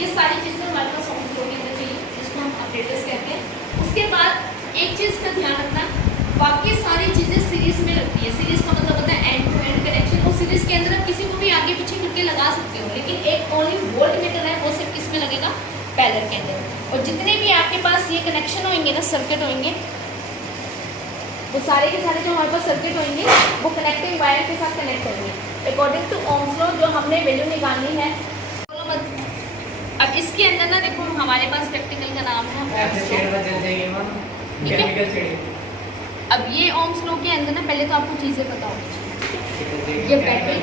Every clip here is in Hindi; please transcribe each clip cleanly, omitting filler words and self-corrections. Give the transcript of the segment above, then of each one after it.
ये सारी चीज़ें हमारे पास ऑन फ्लो के अंदर चाहिए, जिसको हम ऑपरेटर्स कहते हैं। उसके बाद एक चीज़ का ध्यान रखना, बाकी सारी चीज़ें सीरीज में लगती है। सीरीज का मतलब होता है एंड टू एंड कनेक्शन। वो सीरीज के अंदर आप किसी को भी आगे पीछे करके लगा सकते हो, लेकिन एक ओनली वोल्ट मीटर है वो सिर्फ किस में लगेगा, पैरेलल के अंदर। और जितने भी आपके पास ये कनेक्शन होंगे ना, सर्किट होंगे, वो सारे के सारे जो हमारे पास सर्किट होंगे वो कनेक्टिंग वायर के साथ कनेक्ट होंगे अकॉर्डिंग टू ओम्स लॉ, जो हमने वैल्यू निकालनी है। अब इसके अंदर ना देखो हमारे पास प्रैक्टिकल का नाम है ओम्स लॉ, ठीक है। अब ये ओम्स लॉ के अंदर ना पहले तो आपको चीज़ें पता होनी चाहिए। ये बैटरी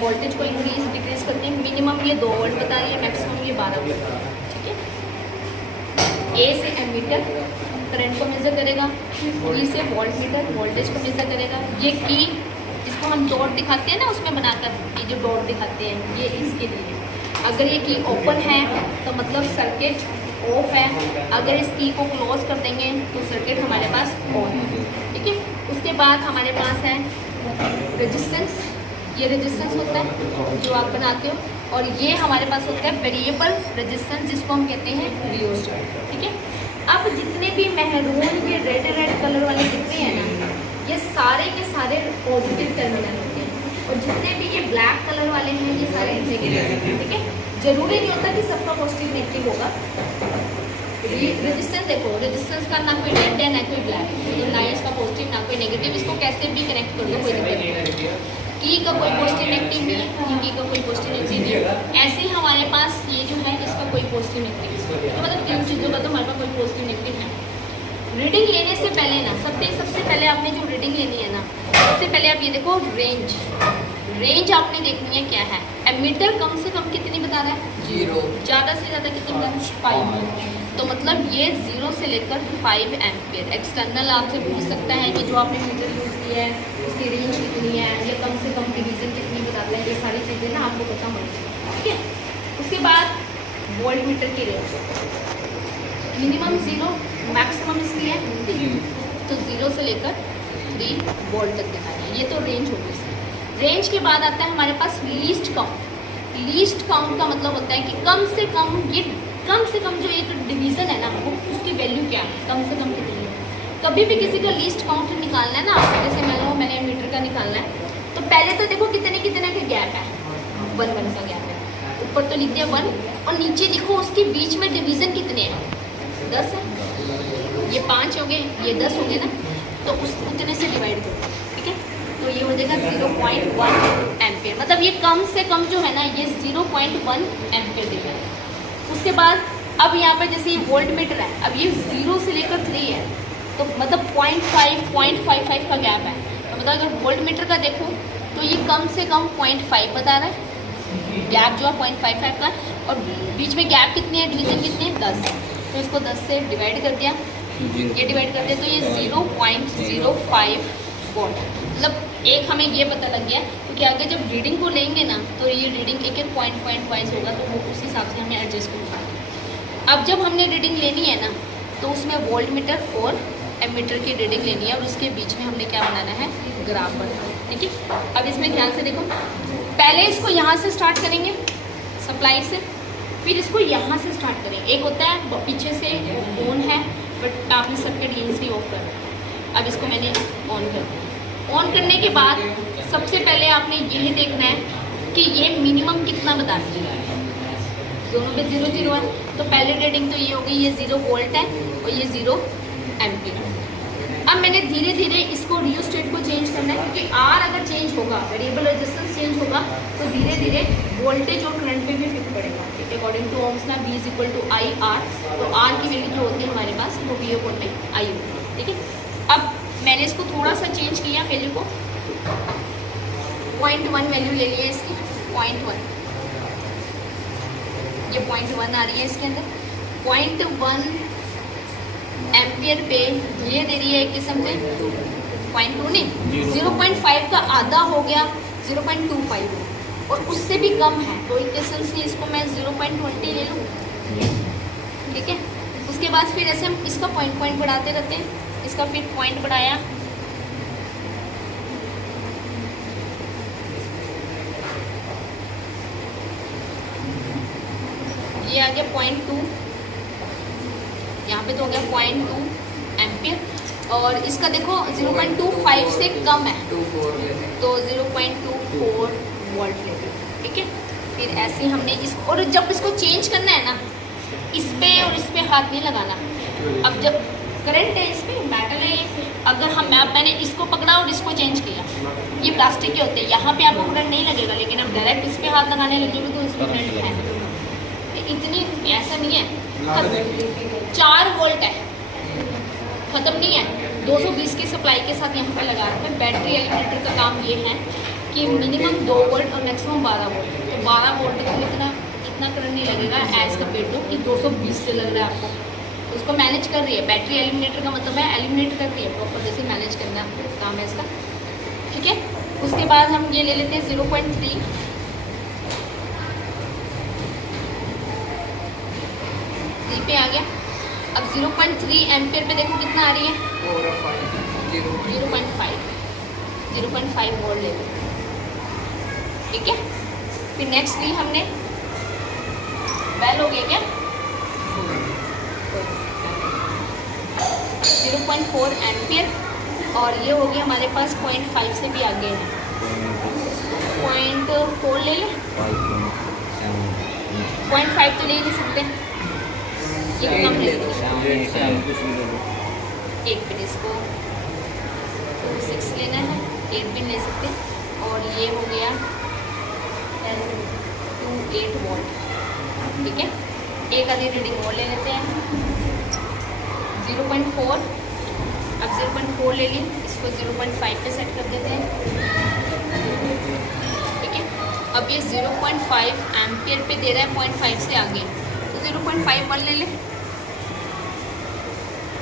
वोल्टेज को इंक्रीज डिक्रीज करते हैं, मिनिमम ये 2 वोल्ट बता रही है, मैक्सिमम ये 12 वोल्ट बता रही है, ठीक है। ए से एमीटर करंट को मेज़र करेगा, ई से वोल्ट मीटर वोल्टेज को मेज़र करेगा। ये की जिसको हम डॉट दिखाते हैं ना उसमें बनाकर, ये जो डॉट दिखाते हैं ये इसके लिए। अगर ये की ओपन है तो मतलब सर्किट ऑफ है, अगर इस की को क्लोज कर देंगे तो सर्किट हमारे पास ऑन है, ठीक है। उसके बाद हमारे पास है रेजिस्टेंस, ये रेजिस्टेंस होता है जो आप बनाते हो, और ये हमारे पास होता है वेरिएबल रेजिस्टेंस जिसको हम कहते हैं रियोस्टेट, ठीक है। अब जितने भी मेहरून के रेड कलर वाले जितने हैं ना, ये सारे के सारे पॉजिटिव टर्मिनल होते हैं, और जितने भी ये ब्लैक कलर वाले हैं ये सारे नेगेटिव, ठीक है। जरूरी नहीं होता कि सबका पॉजिटिव नेगेटिव होगा। रेजिस्टेंस देखो, रेजिस्टेंस का ना कोई रेड है ना कोई ब्लैक है, तो ना इसका पॉजिटिव ना कोई नेगेटिव, इसको कैसे भी कनेक्ट कर दो कोई दिक्कत नहीं है। की का कोई पॉजिटिव नेगेटिव नहीं है, की का कोई पॉजिटिव नेगेटिव नहीं है। ऐसे ही हमारे पास ये जो है इसका कोई पॉजिटिव नेगेटिव, तो मतलब 3 चीज़ों का तो हमारे पास कोई पॉजिटिव नेगेटिव है। रीडिंग लेने से पहले ना सबसे पहले आपने जो रीडिंग लेनी है ना, सबसे पहले आप ये देखो रेंज आपने देखनी है क्या है। एमीटर कम से कम कितनी बता रहा है, 0, ज़्यादा से ज़्यादा कितनी बता रहा है, 5। तो मतलब ये 0 से लेकर 5 एम्पियर। एक्सटर्नल आपसे पूछ सकता है कि जो आपने मीटर यूज़ किया है उसकी रेंज कितनी है, या कम से कम डिवीज़न कितनी बताता है, ये सारी चीज़ें ना आपको पता होनी चाहिए, ठीक है। उसके बाद वोल्ट मीटर की रेंज मिनिमम 0, मैक्सिमम इसकी है 3, तो 0 से लेकर 3 वोल्ट तक दिखाना है, ये तो रेंज होगी इसकी। रेंज के बाद आता है हमारे पास लीस्ट काउंट। लीस्ट काउंट का मतलब होता है कि कम से कम जो एक डिवीज़न है ना वो उसकी वैल्यू क्या है, कम से कम कितनी है। कभी भी किसी का लीस्ट काउंट निकालना है ना आपको, जैसे मैंने मीटर का निकालना है, तो पहले तो देखो कितने का गैप है, 1 का गैप है। ऊपर तो लिख दिया 1, और नीचे लिखो उसके बीच में डिवीज़न कितने हैं, 10 है। ये 5 हो गए, ये 10 हो गए ना, तो उस उतने से डिवाइड करो, ठीक है। तो ये हो जाएगा 0.1 एम्पियर, मतलब ये कम से कम जो है ना ये 0.1 एम्पियर देगा। उसके बाद अब यहाँ पर जैसे ये वोल्ट मीटर है, अब ये 0 से लेकर 3 है, तो मतलब 0.55 का गैप है। तो मतलब अगर वोल्ट मीटर का देखो तो ये कम से कम 0.5 बता रहा है, गैप जो है 0.55 का, और बीच में गैप कितनी है, डिवीज़न कितनी है, 10। तो इसको 10 से डिवाइड कर दिया, ये डिवाइड कर दिया, तो ये 0.05 वोल्ट। मतलब एक हमें ये पता लग गया, क्योंकि आगे जब रीडिंग को लेंगे ना तो ये रीडिंग एक पॉइंट वाइज होगा, तो वो उस हिसाब से हमें एडजस्ट करना है। अब जब हमने रीडिंग लेनी है ना तो उसमें वोल्ट मीटर और एमीटर की रीडिंग लेनी है, और उसके बीच में हमने क्या बनाना है, ग्राफ बनाना है, ठीक है। अब इसमें ध्यान से देखो, पहले इसको यहाँ से स्टार्ट करेंगे सप्लाई से, फिर इसको यहाँ से स्टार्ट करेंगे। एक होता है पीछे से ऑन है, बट आपने सर्किट यहीं से ऑफ कर, अब इसको मैंने ऑन कर दिया। ऑन करने के बाद सबसे पहले आपने यही देखना है कि ये मिनिमम कितना बता रही है, दोनों पे 0 0 है, तो पहले रीडिंग तो ये हो गई, ये 0 वोल्ट है और ये 0 एम्पियर। अब मैंने धीरे धीरे इसको रियोस्टेट को चेंज करना है, क्योंकि आर अगर चेंज होगा, वेरिएबल रेजिस्टेंस चेंज होगा, तो धीरे धीरे वोल्टेज और करंट पे भी इफेक्ट पड़ेगा, ठीक है। अकॉर्डिंग टू ओम्स ना V = IR, तो आर की वैल्यू जो होती है हमारे पास वो V/I होती है, ठीक है। अब मैंने इसको थोड़ा सा चेंज किया वैल्यू को, 0.1 वैल्यू ले लिया इसकी, 0.1, ये 0.1 आ रही है इसके अंदर। 0.1 एम्पियर पे ये दे रही है एक किस्म से 0.2 नहीं, 0.5 का आधा हो गया 0.25, और उससे भी कम है, तो एक किस्म से इसको मैं 0.20 ले लूँ, ठीक है। उसके बाद फिर ऐसे हम इसका पॉइंट बढ़ाते रहते हैं, इसका फिर पॉइंट बढ़ाया, ये आ गया 0.2, यहाँ पे तो हो गया 0.2 एम्पियर। और इसका देखो 0.25 से कम है तो 0.24 वोल्ट लेते हैं, ठीक है। फिर ऐसे हमने इस, और जब इसको चेंज करना है ना, इस पे और इस पे हाथ नहीं लगाना। अब जब करंट है, इस पे मेटल है ये, अगर मैंने इसको पकड़ा और इसको चेंज किया, ये प्लास्टिक के होते हैं, यहाँ पे आपको करंट नहीं लगेगा, लेकिन अब डायरेक्ट इस पे हाथ लगाने लगेगा तो इसमें करंट है। इतनी ऐसा नहीं है, 4 वोल्ट है, ख़त्म नहीं है। 220 की सप्लाई के साथ यहाँ पे लगा रखा है। बैटरी एलिमिनेटर का काम ये है कि मिनिमम 2 वोल्ट और मैक्सिमम 12 वोल्ट, तो 12 वोल्ट तक इतना करंट नहीं लगेगा एज़ कम्पेयर टू कि 220 से लग रहा है आपको। तो उसको मैनेज कर रही है बैटरी एलिमिनेटर का मतलब है एलिमिनेट कर रही है प्रॉपर, जैसे मैनेज करना काम है इसका, ठीक है। उसके बाद हम ये ले लेते हैं 0.3, पे आ गया। अब 0.3 एम्पियर पे देखो कितना आ रही है, 0.5 वोल्ट ले लो, ठीक है। फिर नेक्स्ट ली हमने बेल हो गया क्या 0.4 एम्पियर, और ये हो गया हमारे पास 0.5 से भी आगे है, 0.4 ले लें, 0.5 तो ले नहीं सकते, ये कम ले एक फिर इसको 2.6 लेना है, 8 भी ले सकते, और ये हो गया 2.8 वोल्ट, ठीक है। एक आधी रीडिंग और ले लेते हैं 0.4। अब 0.4 ले ली, इसको 0.5 पे सेट कर देते हैं, ठीक है। अब ये 0.5 एम्पियर पे दे रहा है 0.5 से आगे, तो 0.51 ले लें,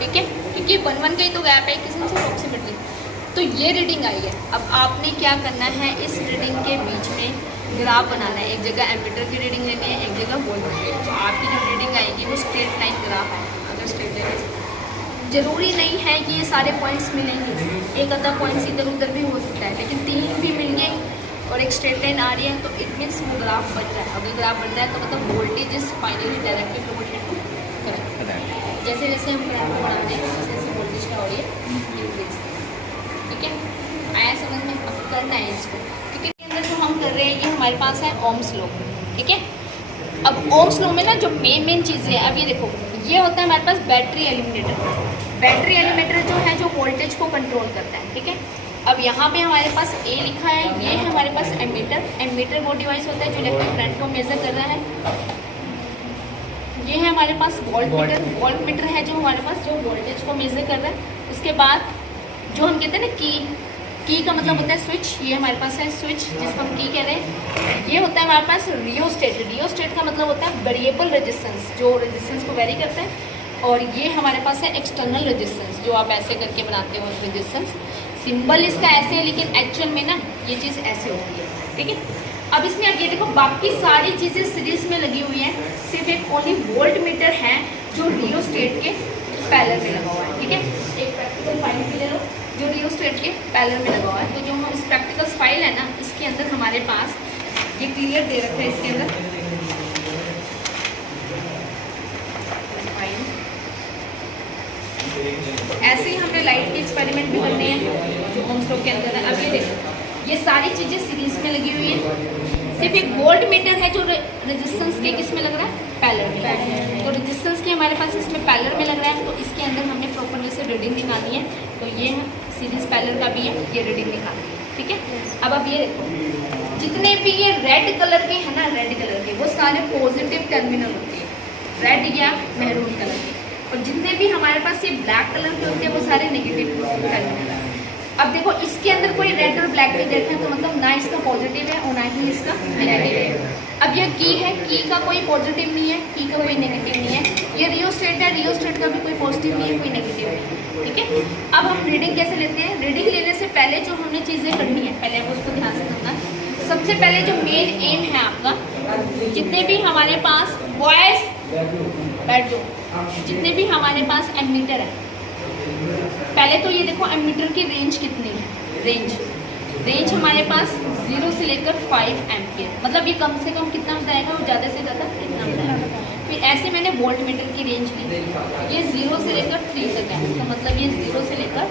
ठीक है, क्योंकि 1 का ही तो गैप है किसी से अप्रोक्सीमेटली। तो ये रीडिंग आई है। अब आपने क्या करना है, इस रीडिंग के बीच में ग्राफ बनाना है, एक जगह एमीटर की रीडिंग लेनी है, एक जगह वोल्ट की। तो आपकी जो रीडिंग आएगी वो स्ट्रेट लाइन ग्राफ है, अगर स्ट्रेट लाइन ज़रूरी नहीं है कि ये सारे पॉइंट्स मिलेंगे, एक आधा पॉइंट्स इधर उधर भी हो सकता है, लेकिन 3 भी मिल गए और एक स्ट्रेट लाइन आ रही है तो इट मीन्स वो ग्राफ बन रहा है। अगर ग्राफ बन रहा है तो मतलब voltage is finally directly proportional to current. जैसे जैसे हम करंट बढ़ाते हैं वैसे वैसे वोल्टेज क्या हो रही है इंक्रीज, ठीक है। आया समझ में? अब करना है इसको, क्योंकि इसके अंदर जो हम कर रहे हैं ये हमारे पास है ओम्स लॉ, ठीक है। अब ओम्स लॉ में ना जो मेन चीज़ें हैं, अब ये देखो, ये होता है हमारे पास बैटरी एलिमिनेटर। बैटरी एलिमिनेटर जो है जो वोल्टेज को कंट्रोल करता है, ठीक है। अब यहाँ पे हमारे पास ए लिखा है, ये है हमारे पास एमीटर। एमीटर वो डिवाइस होता है जो इलेक्ट्रिक करंट को मेजर कर रहा है। ये है हमारे पास वोल्ट मीटर। वोल्ट मीटर है जो हमारे पास जो वोल्टेज को मेजर कर रहा है। उसके बाद जो हम कहते हैं ना की का मतलब होता है स्विच, ये हमारे पास है स्विच जिसको हम की कह रहे हैं। ये होता है हमारे पास रियोस्टेट। रियोस्टेट का मतलब होता है वेरिएबल रेजिस्टेंस, जो रेजिस्टेंस को वेरी करता है। और ये हमारे पास है एक्सटर्नल रेजिस्टेंस, जो आप ऐसे करके बनाते हो रेजिस्टेंस। सिंबल इसका ऐसे है लेकिन एक्चुअल में ना ये चीज़ ऐसे होती है, ठीक है। अब इसमें अब ये देखो बाकी सारी चीज़ें सीरीज में लगी हुई हैं, सिर्फ एक ओनली वोल्ट मीटर है जो रियोस्टेट के पैरेलल में लगा हुआ है, ठीक है। एक प्रैक्टिकल फाइल भी ले लो जो रियोस्टेट के पैरेलल में लगा हुआ है। तो जो हम इस प्रैक्टिकल फाइल है ना, इसके अंदर हमारे पास ये क्लियर दे रखा है। इसके अंदर ऐसे ही हमने लाइट के एक्सपेरिमेंट भी करने हैं जो ओम्स लॉ के अंदर है। अब ये देखो ये सारी चीज़ें सीरीज में लगी हुई हैं। सिर्फ एक वोल्ट मीटर है जो रेजिस्टेंस के किस में लग रहा है, पैरेलल में। तो रेजिस्टेंस के हमारे पास इसमें पैरेलल में लग रहा है, तो इसके अंदर हमने प्रॉपरली से रीडिंग निकालनी है। तो ये सीरीज पैरेलल का भी है, ये रीडिंग निकालनी है, ठीक है। अब ये देखो जितने भी ये रेड कलर के हैं ना, रेड कलर के वो सारे पॉजिटिव टर्मिनल होते हैं, रेड या मैरून कलर के। और जितने भी हमारे पास ये ब्लैक कलर के होते हैं वो सारे नेगेटिव टर्मिनल है। अब देखो इसके अंदर कोई रेड और ब्लैक भी देखा है तो मतलब ना इसका पॉजिटिव है और ना ही इसका नेगेटिव है। अब ये की है, की का कोई पॉजिटिव नहीं है, की का कोई नेगेटिव नहीं है। ये रियोस्टेट है, रियोस्टेट का भी कोई पॉजिटिव नहीं है, कोई नेगेटिव नहीं है, ठीक है। अब हम रीडिंग कैसे लेते हैं? रीडिंग लेने से पहले जो हमने चीज़ें करनी है, पहले आप उसको ध्यान से करना। सबसे पहले जो मेन एम है आपका, जितने भी हमारे पास वॉइस बैठ जाओ, जितने भी हमारे पास एमीटर है, पहले तो ये देखो एमीटर की रेंज कितनी है। रेंज हमारे पास 0 से लेकर 5 एम्पियर, मतलब ये कम से कम कितना बताएगा और ज़्यादा से ज़्यादा कितना बताएगा। ऐसे मैंने वोल्ट मीटर की रेंज ली, ये 0 से लेकर 3 तक है, तो मतलब ये 0 से लेकर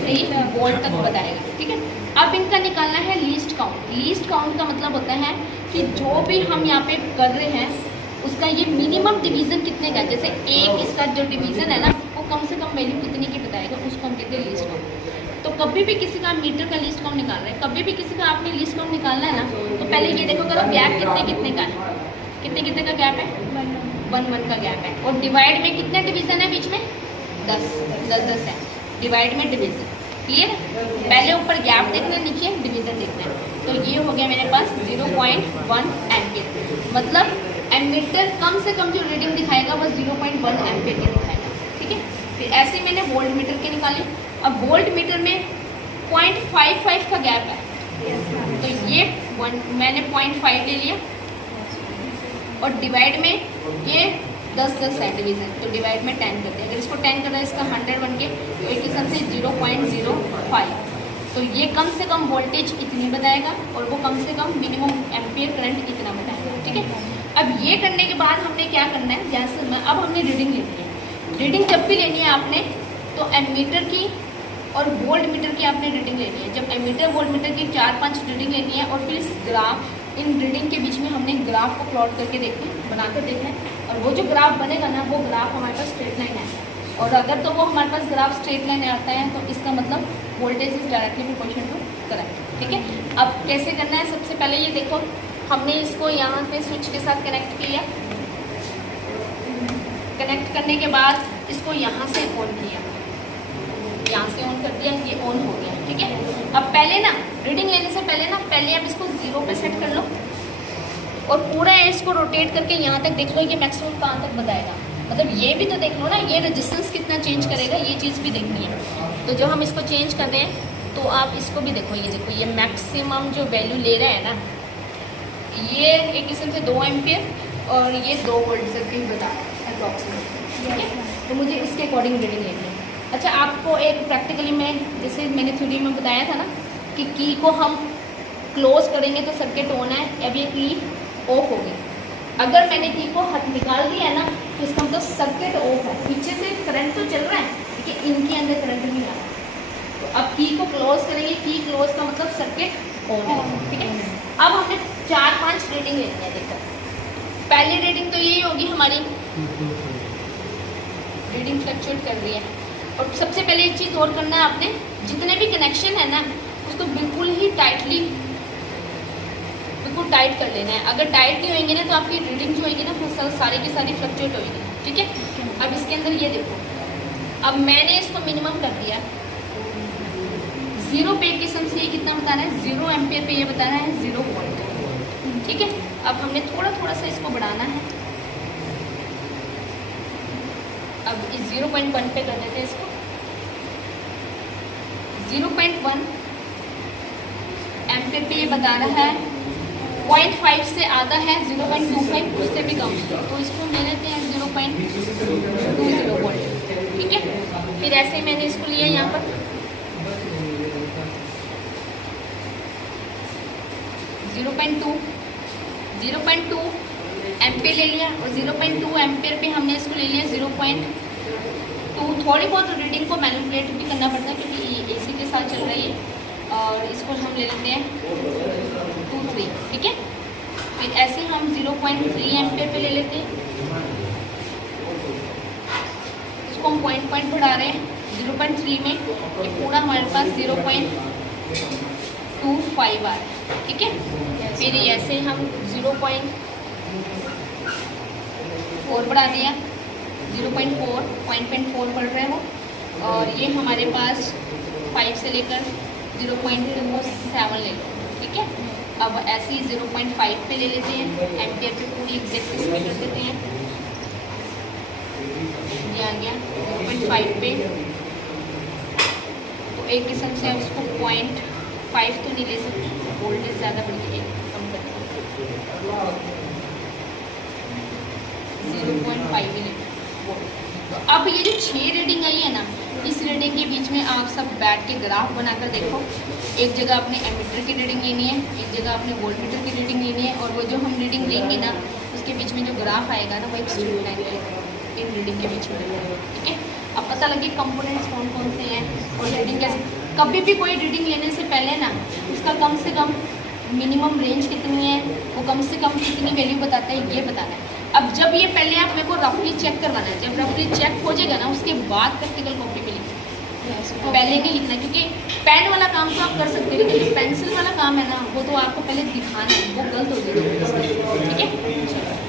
3 वोल्ट तक बताएगा, ठीक है। अब इनका निकालना है लीस्ट काउंट। लीस्ट काउंट का मतलब होता है कि जो भी हम यहाँ पे कर रहे हैं उसका ये मिनिमम डिवीज़न कितने का है। जैसे एक इसका जो डिवीज़न है ना वो कम से कम वैल्यू कितने की बताएगा, उसको हम कहते हैं लीस्ट काउंट। तो कभी भी किसी का मीटर का लीस्ट काउंट निकाल रहे हैं, कभी भी किसी का आपने लीस्ट काउंट निकालना है ना, तो पहले ये देखो करो गैप कितने कितने का है, कितने कितने का गैप है, 1 का गैप है। और डिवाइड में कितने डिवीज़न है बीच में, 10 है, डिवाइड में डिवीज़न। क्लियर? पहले ऊपर गैप देखना है, नीचे डिवीज़न देखना है। तो ये हो गया मेरे पास 0.1 एम्पियर, मतलब एमीटर कम से कम जो रीडिंग दिखाएगा वो 0.1 एम्पियर की दिखाएगा, ठीक है। फिर ऐसे मैंने वोल्ट मीटर के निकाली। अब वोल्ट मीटर में 0.55 का गैप है, तो ये मैंने 0.5 ले लिया और डिवाइड में ये 10 है डिवीज़न, तो डिवाइड में 10 करते हैं। अगर इसको 10 कर रहा है इसका 100 बन के, तो एक किस्म से 0.05, तो ये कम से कम वोल्टेज इतनी बताएगा और वो कम से कम मिनिमम एम्पियर करंट इतना बताएगा, ठीक है। अब ये करने के बाद हमने क्या करना है, जैसे अब हमने रीडिंग लेनी है। रीडिंग जब भी लेनी है आपने तो एमीटर की और वोल्ट मीटर की आपने रीडिंग लेनी है। जब एमीटर वोल्ट मीटर की 4-5 रीडिंग लेनी है और फिर इस ग्राफ, इन रीडिंग के बीच में हमने ग्राफ को प्लॉट करके देखना है, बनाकर देखना है। और वो जो ग्राफ बनेगा ना, वो ग्राफ हमारे पास स्ट्रेट लाइन है, और अगर तो वो हमारे पास ग्राफ स्ट्रेट लाइन आता है तो इसका मतलब voltage is directly proportional to current, ठीक है। अब कैसे करना है, सबसे पहले ये देखो हमने इसको यहाँ पे स्विच के साथ कनेक्ट किया। कनेक्ट करने के बाद इसको यहाँ से ऑन किया, यहाँ से ऑन कर दिया, ये ऑन हो गया, ठीक है। अब पहले ना रीडिंग लेने से पहले आप इसको 0 पे सेट कर लो और पूरा इसको रोटेट करके यहाँ तक देख लो ये मैक्सिमम कहाँ तक बताएगा। मतलब ये भी तो देख लो ना, ये रेजिस्टेंस कितना चेंज करेगा, ये चीज़ भी देखनी है। तो जो हम इसको चेंज कर रहे हैं तो आप इसको भी देखो, ये देखो ये मैक्सिमम जो वैल्यू ले रहा है ना, ये एक किस्म से 2 एम्पियर और ये 2 वोल्ट तक भी बता रहा है अप्रॉक्सीमेट, ठीक है। तो मुझे इसके अकॉर्डिंग रीडिंग लेनी है। अच्छा, आपको एक प्रैक्टिकली में, जैसे मैंने थ्योरी में बताया था ना कि की को हम क्लोज करेंगे तो सर्किट ऑन है, अब ये की ऑफ होगी। अगर मैंने की को हाथ निकाल दिया है ना तो इसका मतलब सर्किट ऑफ है, पीछे से करंट तो चल रहा है लेकिन इनके अंदर करंट नहीं आ रहा। तो अब की को क्लोज करेंगे, की क्लोज का मतलब सर्किट ऑन है, ठीक है। अब हमने 4-5 रीडिंग लेनी है। देखो पहली रीडिंग तो यही होगी हमारी, रीडिंग फ्लक्चुएट कर रही है। और सबसे पहले एक चीज़ और करना है आपने, जितने भी कनेक्शन है ना उसको बिल्कुल ही टाइटली, बिल्कुल टाइट कर लेना है। अगर टाइट नहीं होंगे ना तो आपकी रीडिंग जो होगी ना वो सारी की सारी फ्लक्चुएट होगी, ठीक है। अब इसके अंदर ये देखो, अब मैंने इसको मिनिमम कर दिया 0 पे, किस्म से ये कितना बता रहा है, 0 एम्पियर पे ये बता रहा है 0 वोल्ट, ठीक है। अब हमने थोड़ा थोड़ा सा इसको बढ़ाना है। अब इस 0.1 पे कर देते हैं इसको। 0.1 एम्पियर पे ये बता रहा है, 0.5 से आधा है, 0.25 उससे भी कम, तो इसको ले लेते हैं 0.20 वोल्ट, ठीक है। फिर ऐसे मैंने इसको लिया यहाँ पर 0.2 एम्पियर ले लिया और 0.2 एम्पियर पे हमने इसको ले लिया 0.2। थोड़ी बहुत रीडिंग को मैनिपुलेट भी करना पड़ता है क्योंकि एसी के साथ चल रही है। और इसको हम ले लेते हैं 2-3, ठीक है। फिर ऐसे हम 0.3 एम्पियर पे ले लेते हैं, इसको हम पॉइंट बढ़ा रहे हैं 0.3 में, ये पूरा हमारे पास 0.25 आ रहा है, ठीक है। फिर ऐसे हम 0.4 बढ़ा दिया, 0.4 बढ़ रहा है वो, और ये हमारे पास 5 से लेकर 0.27 ले लो, ठीक है। अब ऐसे ही 0.5 पे ले लेते हैं, एम्पियर पे पूरी एग्जैक्ट इसमें कर देते हैं, ये आ गया 0.5 पे। तो एक किस्म से उसको 0.5 तो नहीं ले सकते, वोल्टेज ज़्यादा बढ़ गई, कम करते हैं 0.5 ही लेते। तो अब ये जो 6 रीडिंग आई है ना, इस रीडिंग के बीच में आप सब बैठ के ग्राफ बनाकर देखो। एक जगह आपने एमीटर की रीडिंग लेनी है, एक जगह आपने वोल्टमीटर की रीडिंग लेनी है, और वो जो हम रीडिंग लेंगे ना इसके बीच में जो ग्राफ आएगा ना वो एक स्ट्रेट लाइन रहेगा इन रीडिंग के बीच में, ठीक है। अब पता लगे कंपोनेंट्स कौन कौन से हैं और रीडिंग कैसे। कभी भी कोई रीडिंग लेने से पहले ना उसका कम से कम मिनिमम रेंज कितनी है, वो कम से कम कितनी वैल्यू बताता है, ये बताना है। अब जब ये पहले आप मेरे को रफली चेक करवाना है, जब रफली चेक हो जाएगा ना उसके बाद प्रैक्टिकल कॉपी पे लिखना है, पहले नहीं लिखना है। क्योंकि पेन वाला काम तो आप कर सकते हैं लेकिन पेंसिल वाला काम है ना वो तो आपको पहले दिखाना है, वो गलत हो जाएगा, ठीक है।